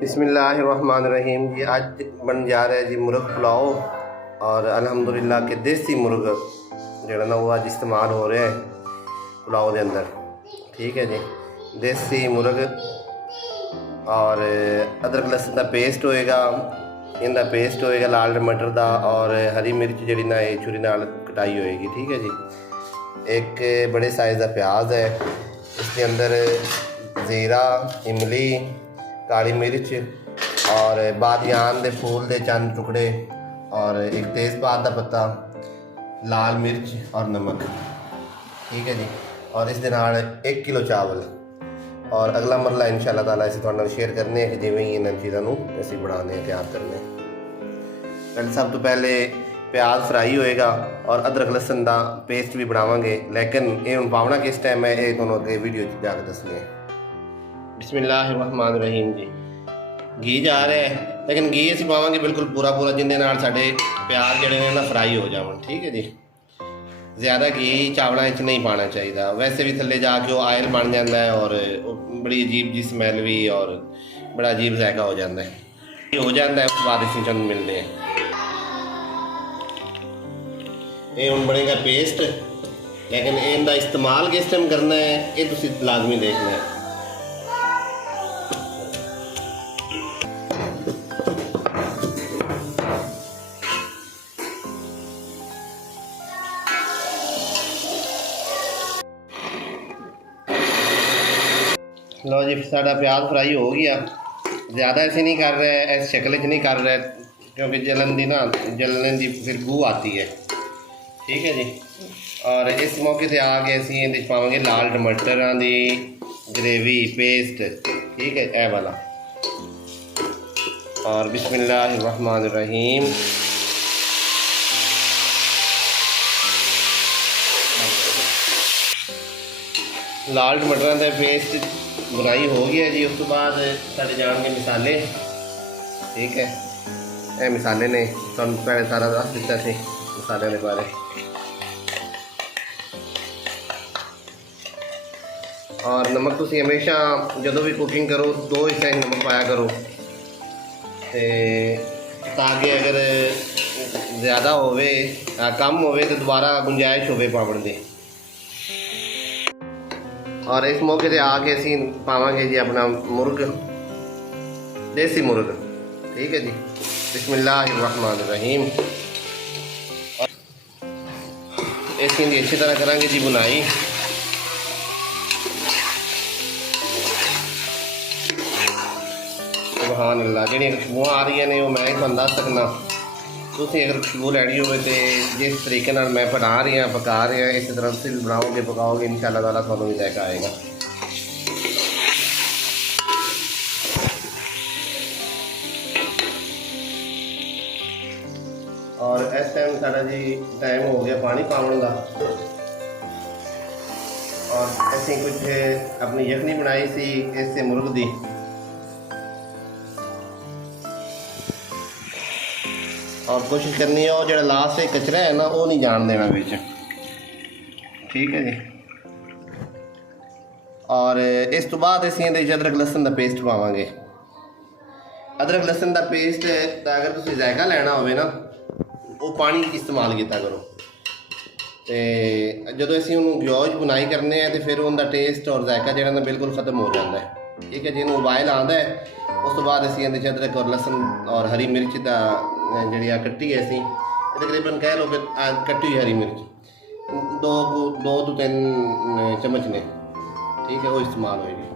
बिस्मिल्लाहिर्रहमानिर्रहीम जी। आज बन जा रहा है जी मुर्ग पुलाव और अल्हम्दुलिल्लाह के देसी मुर्ग जो ना वो अज इस्तेमाल हो रहा है पुलाव के अंदर। ठीक है जी, देसी मुर्ग और अदरक लहसुन का पेस्ट होएगा, इनका पेस्ट होएगा, लाल टमाटर का और हरी मिर्च जी ना छुरी नाल कटाई होएगी। ठीक है जी, एक बड़े साइज़ का प्याज है, इसके अंदर ज़ीरा, इमली, काली मिर्च और बादियान के फूल के चंद टुकड़े और एक तेज़पात का पत्ता, लाल मिर्च और नमक। ठीक है जी, और इस दे नाल 1 किलो चावल। और अगला मरला इंशाअल्लाह ताला इसे तुहाडे नाल शेयर करने कि जिवें ही इन्हां चीज़ों को असीं बनाने तैयार करने। पहले सब तो पहले प्याज फ्राई होएगा और अदरक लहसुन का पेस्ट भी बनावांगे, लेकिन ये हुण पावना किस टाइम है ये तुहानूं अगे वीडियो च जाके दसने है। बिस्मिल्लाहिर्रहमानिर्रहीम जी। घी जा रहा है, लेकिन घी असीं पावांगे बिल्कुल पूरा पूरा जिंदे नाल साडे प्याज जिहड़े ने ना फ्राई हो जावन। ठीक है जी, ज़्यादा घी चावलों नहीं पाना चाहिए, वैसे भी थल्ले जाके वो आयल बन जाता है और बड़ी अजीब जी स्मैल भी और बड़ा अजीब जायका हो जाता है उस बाद इसी चंद मिलते हैं। ये हुण बनेगा पेस्ट, लेकिन इनका इस्तेमाल किस टाइम करना है ये तुसीं लाजमी देखना है। लो जी, साडा प्याज फ्राई हो गया। ज़्यादा ऐसे नहीं कर रहे, इस शक्ल च नहीं कर रहे क्योंकि जलन की फिर बू आती है। ठीक है जी, और इस मौके से आके असीं इहदे पावांगे लाल टमाटरां दी ग्रेवी पेस्ट। ठीक है, ए वाला। और बिस्मिल्लाहिर्रहमानिर्रहीम। लाल टमाटरां दा पेस्ट बुनाई हो गया जी। उस तो बाद साढ़े जाएंगे मिसाले। ठीक है, ये मिसाले ने तुहानूं पहले सारा दस दिता सी मसाले के बारे। और नमक तुसीं हमेशा जदों भी कुकिंग करो 2 हिस्से नमक पाया करो, ताकि अगर ज़्यादा होवे कम होवे तो दोबारा गुंजाइश होवे पावण दी। और इस मौके से आके असीं पावांगे जी अपना मुर्ग, देसी मुर्ग। ठीक है जी, बिस्मिल्लाहिर्रहमानिर्रहीम। इसकी अच्छी तरह करांगे जी बुनाई। सुभान अल्लाह, जिहड़ियां खुशबू आ रही ने वो मैं ही तुहानूं दस सकना। तुसीं अगर खुशबू लैनी हो तो जिस तरीके नाल मैं बना रही हाँ पका रहे हैं, इस तरह तुसीं बनाओगे पकाओगे इंशाअल्लाह ताला तुहानूं भी जायका आएगा। और इस टाइम साडा जी टाइम हो गया पानी पावन का। और असीं कुछ अपनी यखनी बनाई सी इस मुर्ग की। और कोशिश करनी है वो जो लास्ट से कचरा है ना वो नहीं जान देना बिच। ठीक है जी, और इस तो बाद असीं अदरक लहसुन का पेस्ट पावांगे। अदरक लहसुन का पेस्ट अगर तुसीं जायका लैना होवे ना वो पानी इस्तेमाल किया करो। तो जो असीं उन्होंने ग्योज बुनाई करने तो फिर उनका टेस्ट और जायका जो ना बिल्कुल ख़त्म हो जाता है। ठीक है, जिन्होंने उबाइल आता है उस तो बाद असीं अदरक और लहसुन और हरी मिर्च का जी कट्टी है असीं तकरीबन कह लो फिर कट्टी हुई हरी मिर्च 2 तो 3 चम्मच ने। ठीक है, वो इस्तेमाल होएगी।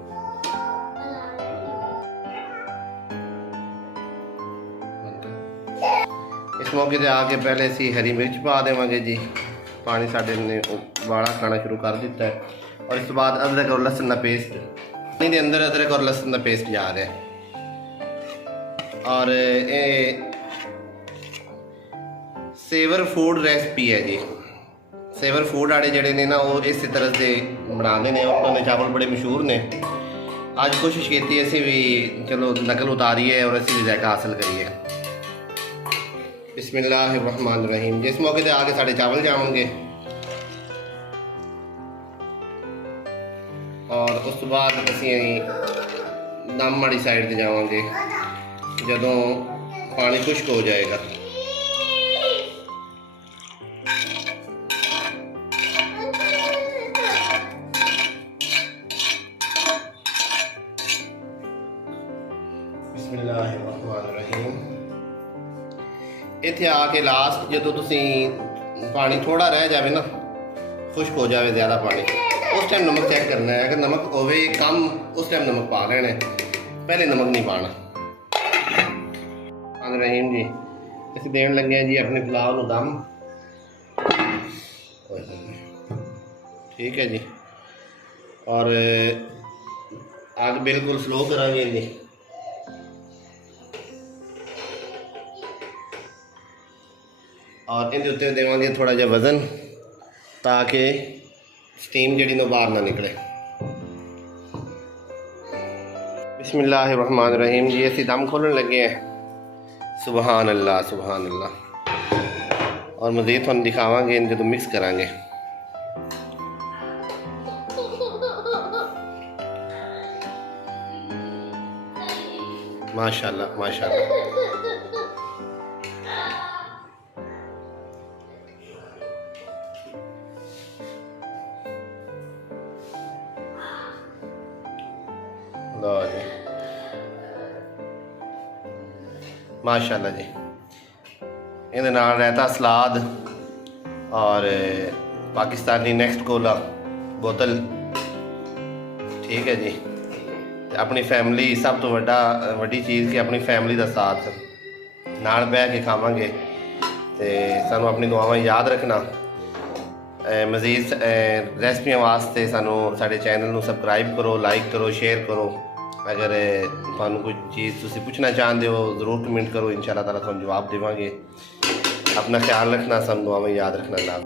इस मौके से आके पहले असीं हरी मिर्च पा देवांगे जी। पानी साडे ने उबाला खाना शुरू कर दिता है। और इस तो बाद अदरक और लहसुन का पेस्ट, पानी के अंदर अदरक और लहसुन का पेस्ट जा रहा है। और ये सेवर फूड रेसिपी है जी। सेवर फूड वाले जड़े ने ना वो इस तरह से बनाते हैं, उन्होंने चावल बड़े मशहूर ने। आज कोशिश की असी भी चलो नकल उतारीए और असी भी जायका हासिल करिए। बिस्मिल्लाहिर्रहमानिर्रहीम। जिस मौके से आके साढ़े चावल जाएंगे और उस तो बाद असी दम वाली साइड ते जावांगे जदों पानी खुश्क हो जाएगा। बिस्मिल्लाहिर्रहमानिर्रहीम। इत्थे आके लास्ट जो तुसी पानी थोड़ा रह जाए ना, खुश्क हो जाए ज़्यादा पानी, उस टाइम नमक चेक करना है। अगर नमक होवे कम उस टाइम नमक पा लेना है, पहले नमक नहीं पाना। रहीम जी इसे देन लगे हैं जी अपने पुलाव नूं दम। ठीक है जी, और आग बिल्कुल स्लो करांगे जी। और इहदे उत्ते देवांगे थोड़ा जिहा वजन ताकि स्टीम जिहड़ी ना बाहर ना निकले। बिस्मिल्लाहिर्रहमानिर्रहीम जी असीं दम खोलण लगे हैं। सुबहान अल्लाह सुबहान अल्लाह। और मज़ीद तुहानूं दिखावांगे जदों मिक्स करांगे। माशाअल्लाह माशाअल्लाह। माशाअल्लाह जी। इहदे नाल रायता सलाद और पाकिस्तानी नेक्स्ट कोला बोतल। ठीक है जी। अपनी फैमिली सब तो वड्डी चीज़ कि अपनी फैमिली का साथ नाल बह के खावांगे। तो सानू अपनी दुआवां याद रखना। मज़ीद रेसिपियां वास्ते सानू साडे चैनल नू सबसक्राइब करो, लाइक करो, शेयर करो। अगर तुहानू कोई चीज़ तुसी पूछना चाहते हो ज़रूर कमेंट करो, इंशाअल्लाह ताला तुहानू जवाब देवांगे। अपना ख्याल रखना, सानू दुआवां याद रखना।